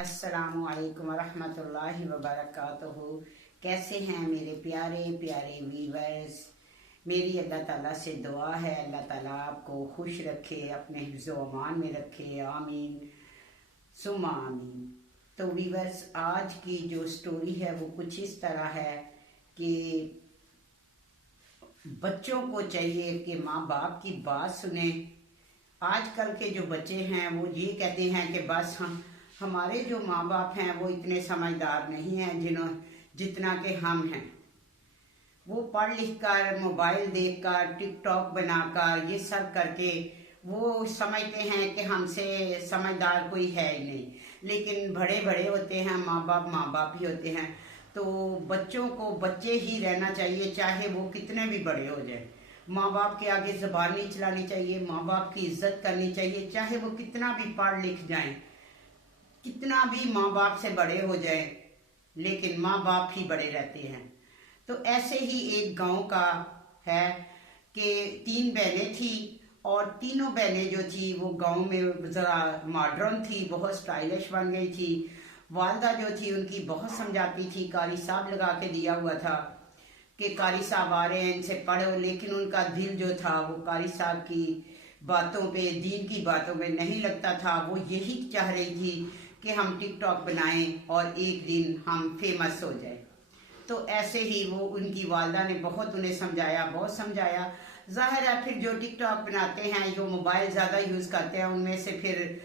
अस्सलामुअलैकुम वरहमतुल्लाहि वबरकातुहू। कैसे हैं मेरे प्यारे प्यारे वीवर्स। मेरी अल्लाह ताला से दुआ है, अल्लाह ताला आपको खुश रखे, अपने हिफ्ज़ो अमान में रखे, आमीन सुम्मा आमीन। तो वीवर्स, आज की जो स्टोरी है वो कुछ इस तरह है कि बच्चों को चाहिए कि माँ बाप की बात सुने। आजकल के जो बच्चे हैं वो ये कहते हैं कि बस हमारे जो माँ बाप हैं वो इतने समझदार नहीं हैं जितना कि हम हैं। वो पढ़ लिख कर, मोबाइल देखकर, टिकटॉक बनाकर, ये सब करके वो समझते हैं कि हमसे समझदार कोई है ही नहीं। लेकिन बड़े बड़े होते हैं, माँ बाप ही होते हैं। तो बच्चों को बच्चे ही रहना चाहिए, चाहे वो कितने भी बड़े हो जाए। माँ बाप के आगे ज़बान नहीं चलानी चाहिए, माँ बाप की इज्जत करनी चाहिए, चाहे वो कितना भी पढ़ लिख जाएं, कितना भी माँ बाप से बड़े हो जाएं, लेकिन माँ बाप ही बड़े रहते हैं। तो ऐसे ही एक गांव का है कि 3 बहनें थी और तीनों बहनें जो थी वो गांव में ज़रा मॉडर्न थी, बहुत स्टाइलिश बन गई थी। वालदा जो थी उनकी बहुत समझाती थी, कारी साहब लगा के दिया हुआ था कि कारी साहब आ रहे हैं, इनसे पढ़ो। लेकिन उनका दिल जो था वो कारी साहब की बातों पे, दीन की बातों पे नहीं लगता था। वो यही चाह रही थी कि हम टिकटॉक बनाएं और एक दिन हम फेमस हो जाए। तो ऐसे ही वो उनकी वालदा ने बहुत उन्हें समझाया, बहुत समझाया। जाहिर है फिर जो टिकटॉक बनाते हैं, जो मोबाइल ज़्यादा यूज़ करते हैं, उनमें से फिर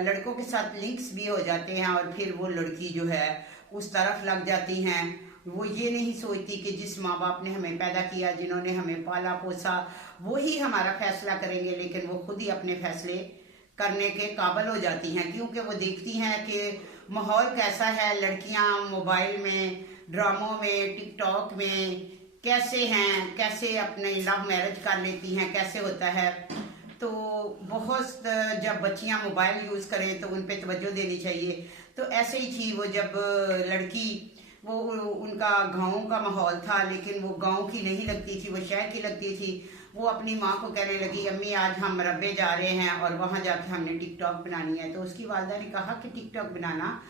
लड़कों के साथ लिंक्स भी हो जाते हैं और फिर वो लड़की जो है उस तरफ लग जाती हैं। वो ये नहीं सोचती कि जिस माँ बाप ने हमें पैदा किया, जिन्होंने हमें पाला पोसा, वो ही हमारा फैसला करेंगे। लेकिन वो खुद ही अपने फैसले करने के काबिल हो जाती हैं, क्योंकि वो देखती हैं कि माहौल कैसा है, लड़कियां मोबाइल में, ड्रामों में, टिकटॉक में कैसे हैं, कैसे अपने लव मैरिज कर लेती हैं, कैसे होता है। तो बहुत जब बच्चियां मोबाइल यूज़ करें तो उन पे तवज्जो देनी चाहिए। तो ऐसे ही थी वो, जब लड़की, वो उनका गांव का माहौल था लेकिन वो गांव की नहीं लगती थी, वो शहर की लगती थी। वो अपनी माँ को कहने लगी, अम्मी आज हम मरबे जा रहे हैं और वहाँ जाके हमने टिकटॉक बनानी है। तो उसकी वालदा ने कहा कि टिकटॉक बनाना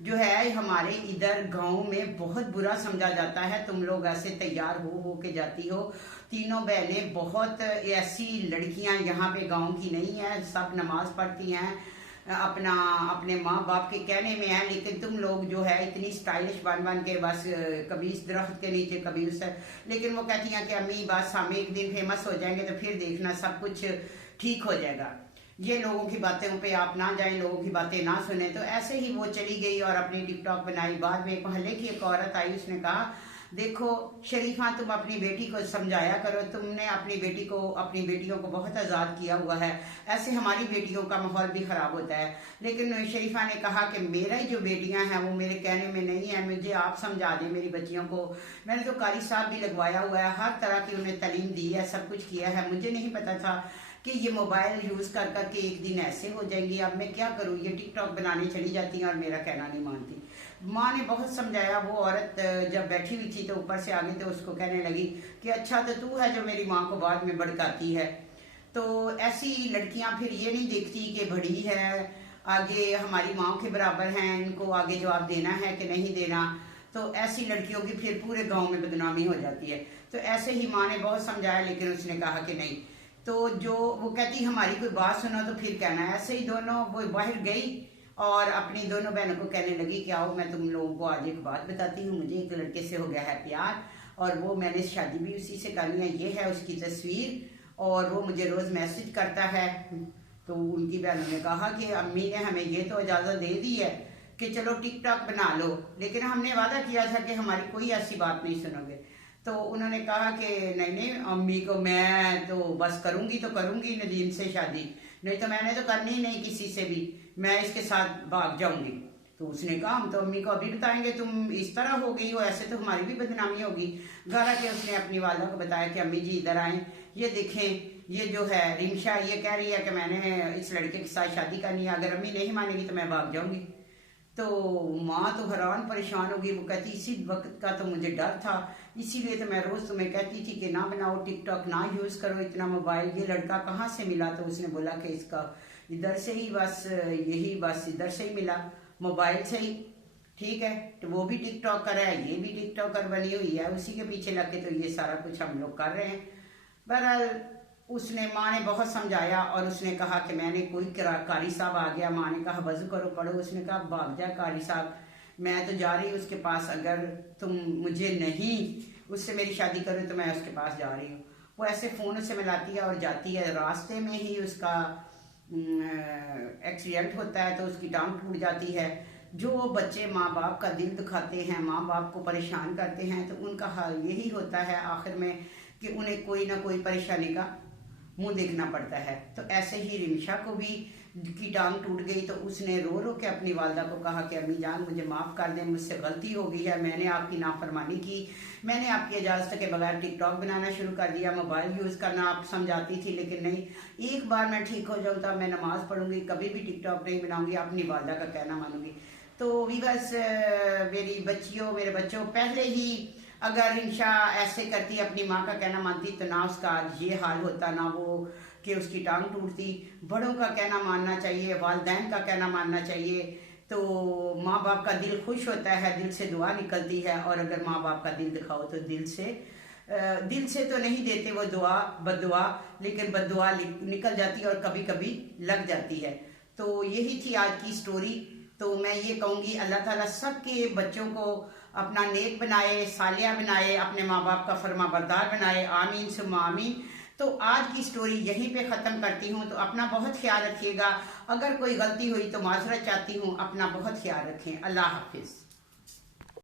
जो है हमारे इधर गांव में बहुत बुरा समझा जाता है, तुम लोग ऐसे तैयार हो के जाती हो। तीनों बहनें बहुत ऐसी लड़कियां यहाँ पे गांव की नहीं है, सब नमाज पढ़ती हैं, अपने माँ बाप के कहने में है। लेकिन तुम लोग जो है इतनी स्टाइलिश बन बन के बस कभी इस दरख्त के नीचे, कभी उस। लेकिन वो कहती हैं कि अम्मी बस हम एक दिन फेमस हो जाएंगे तो फिर देखना सब कुछ ठीक हो जाएगा, ये लोगों की बातों पे आप ना जाएं, लोगों की बातें ना सुने। तो ऐसे ही वो चली गई और अपनी टिकटॉक बनाई। बाद में एक मोहल्ले की एक औरत आई, उसने कहा, देखो शरीफा, तुम अपनी बेटी को समझाया करो, तुमने अपनी बेटियों को बहुत आज़ाद किया हुआ है, ऐसे हमारी बेटियों का माहौल भी ख़राब होता है। लेकिन शरीफा ने कहा कि मेरा ही जो बेटियां हैं वो मेरे कहने में नहीं है, मुझे आप समझा दें मेरी बच्चियों को। मैंने तो कारी साहब भी लगवाया हुआ है, हर तरह की उन्हें तालीम दी है, सब कुछ किया है। मुझे नहीं पता था कि ये मोबाइल यूज़ कर करके एक दिन ऐसे हो जाएंगी। अब मैं क्या करूँ, ये टिकटॉक बनाने चली जाती हैं और मेरा कहना नहीं मानती। माँ ने बहुत समझाया। वो औरत जब बैठी हुई थी तो ऊपर से आगे तो उसको कहने लगी कि अच्छा तो तू है जो मेरी माँ को बाद में भड़काती है। तो ऐसी लड़कियां फिर ये नहीं देखती कि बड़ी है, आगे हमारी माँ के बराबर हैं, इनको आगे जवाब देना है कि नहीं देना। तो ऐसी लड़कियों की फिर पूरे गांव में बदनामी हो जाती है। तो ऐसे ही माँ ने बहुत समझाया, लेकिन उसने कहा कि नहीं। तो जो वो कहती हमारी कोई बात सुनो तो फिर कहना है। ऐसे ही दोनों वो बाहर गई और अपनी दोनों बहनों को कहने लगी कि आओ मैं तुम लोगों को आज एक बात बताती हूँ, मुझे एक लड़के से हो गया है प्यार और वो मैंने शादी भी उसी से करनी है। ये है उसकी तस्वीर और वो मुझे रोज़ मैसेज करता है। तो उनकी बहनों ने कहा कि अम्मी ने हमें ये तो इजाज़त दे दी है कि चलो टिकटॉक बना लो, लेकिन हमने वादा किया था कि हमारी कोई ऐसी बात नहीं सुनोगे। तो उन्होंने कहा कि नहीं नहीं अम्मी को, मैं तो बस करूँगी तो करूँगी नदीम से शादी, नहीं तो मैंने तो करनी ही नहीं किसी से भी, मैं इसके साथ भाग जाऊंगी। तो उसने कहा हम तो अम्मी को अभी बताएंगे, तुम इस तरह हो गई हो, ऐसे तो हमारी भी बदनामी होगी। घर आके उसने अपनी वालदा को बताया कि अम्मी जी इधर आए, ये देखें ये जो है रिमशा, ये कह रही है कि मैंने इस लड़के के साथ शादी करनी है, अगर अम्मी नहीं मानेगी तो मैं भाग जाऊंगी। तो माँ तो हैरान परेशान होगी। वो कहती इसी वक्त का तो मुझे डर था, इसीलिए तो मैं रोज़ तुम्हें कहती थी कि ना बनाओ टिकटॉक, ना यूज़ करो इतना मोबाइल। ये लड़का कहाँ से मिला? तो उसने बोला कि इसका इधर से ही बस, यही बस इधर से ही मिला। मोबाइल से ही, ठीक है। तो वो भी टिकटॉकर है, ये भी टिकटॉकर बनी हुई है, उसी के पीछे लग के तो ये सारा कुछ हम लोग कर रहे हैं। बहरहाल उसने, माँ ने बहुत समझाया और उसने कहा कि मैंने कोई कारी साहब आ गया, माँ ने कहा वजू करो पढ़ो, उसने कहा भाग जा कारी साहब, मैं तो जा रही हूँ उसके पास, अगर तुम मुझे नहीं उससे मेरी शादी करो तो मैं उसके पास जा रही हूँ। वो ऐसे फ़ोन से मिलाती है और जाती है, रास्ते में ही उसका एक्सीडेंट होता है, तो उसकी टांग टूट जाती है। जो बच्चे माँ बाप का दिल दुखाते हैं, माँ बाप को परेशान करते हैं, तो उनका हाल यही होता है आखिर में कि उन्हें कोई ना कोई परेशानी का मुंह देखना पड़ता है। तो ऐसे ही रिमशा को भी की टांग टूट गई, तो उसने रो रो के अपनी वालदा को कहा कि अम्मी जान मुझे माफ़ कर दें, मुझसे गलती हो गई है, मैंने आपकी नाफरमानी की, मैंने आपकी इजाज़त के बगैर टिकटॉक बनाना शुरू कर दिया, मोबाइल यूज़ करना आप समझाती थी लेकिन नहीं, एक बार मैं ठीक हो जाऊँ तब मैं नमाज़ पढ़ूंगी, कभी भी टिकटॉक नहीं बनाऊंगी, अपनी वालदा का कहना मानूंगी। तो वीवर्स, मेरी बच्चियों, मेरे बच्चों, पहले ही अगर रिंशा ऐसे करती, अपनी माँ का कहना मानती, तो ना उसका आज ये हाल होता, ना वो कि उसकी टांग टूटती। बड़ों का कहना मानना चाहिए, वालिदैन का कहना मानना चाहिए, तो माँ बाप का दिल खुश होता है, दिल से दुआ निकलती है। और अगर माँ बाप का दिल दिखाओ तो दिल से तो नहीं देते वो दुआ, बद्दुआ, लेकिन बद्दुआ निकल जाती है और कभी कभी लग जाती है। तो यही थी आज की स्टोरी। तो मैं ये कहूँगी अल्लाह ताला सबके बच्चों को अपना नेक बनाए, सालिया बनाए, अपने माँ बाप का फरमा बरदार बनाए, आमीन सुम्मा आमीन। तो आज की स्टोरी यहीं पे ख़त्म करती हूँ। तो अपना बहुत ख्याल रखिएगा, अगर कोई गलती हुई तो माजरत चाहती हूँ, अपना बहुत ख्याल रखें। अल्लाह हाफिज़।